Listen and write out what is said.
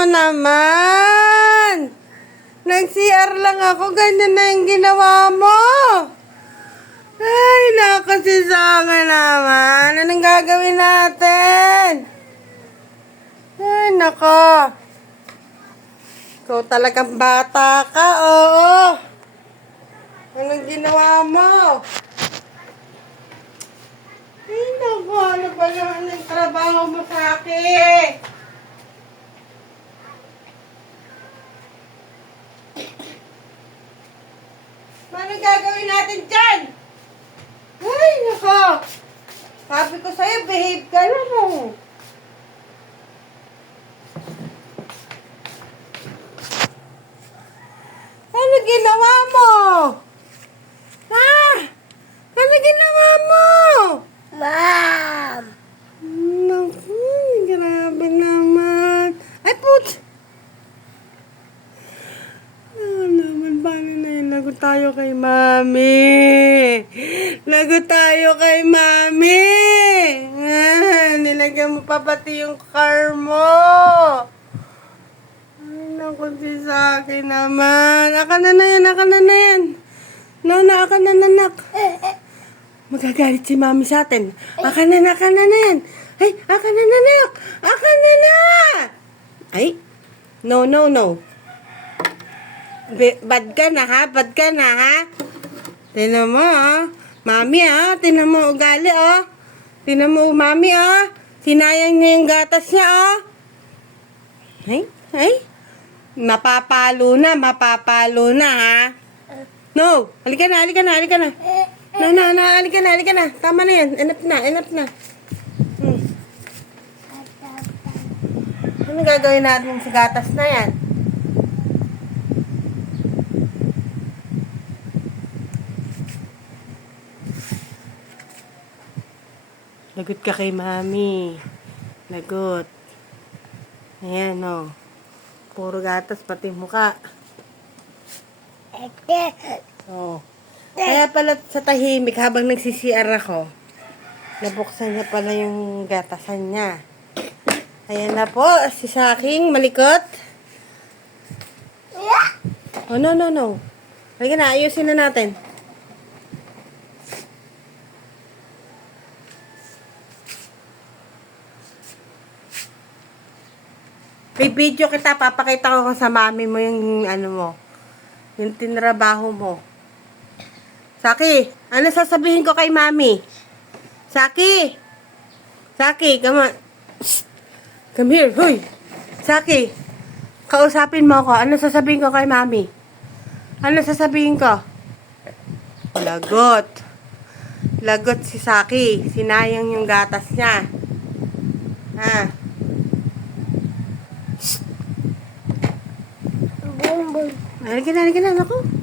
mo naman? Nag-CR lang ako, ganyan na yung ginawa mo. Ay, nakasisanga naman. Anong gagawin natin? Ay, nako. Ikaw talagang bata ka, oo. Anong ginawa mo? Ay, nako. Ano ba naman yung trabaho mo sa akin? Anong gagawin natin dyan? Ay, nako. Sabi ko sa'yo, behave ka na mo. Ano ginawa mo? Ha? Ano ginawa mo? Mom! Naku, grabe naman. Ay, putz! Ano naman, paano na yun? Lagot tayo kay Mami. Lagot tayo kay Mami. Nilagyan mo pa pati yung car mo. Ay, naku, si Saki naman. Aka na yan, aka na yan. No, na, aka na nanak. Magagalit si Mami sa atin. Aka na yan. Ay, aka na nanak. Aka na. Ay, no. Bad ka na ha? Bad ka na ha? Tinan mo ha? Mami ha? Tinan mo ugali oh. Tinan mo Mami oh. Sinayang niya yung gatas niya oh. Ay. Mapapalo na ha? No, halika na. No, halika na. Tama na yan. Enough na. Ano gagawin natin sa gatas na yan? Lagot ka kay Mami. Lagot. Ayan o. Puro gatas pati mukha. Oh. Kaya pala sa tahimik habang nagsisiar ako, nabuksan niya pala yung gatasan niya. Ayan na po, si Saking malikot. Oh, no. Halika na, ayusin na natin. Video kita, papakita ko sa Mami mo yung ano mo. Yung tinrabaho mo. Saki, ano sasabihin ko kay Mami? Saki, come on. Shh. Come here, hoy. Saki, kausapin mo ako. Ano sasabihin ko kay Mami? Ano sasabihin ko? Lagot si Saki. Sinayang yung gatas niya. Ha? Boom. Halika na, naku.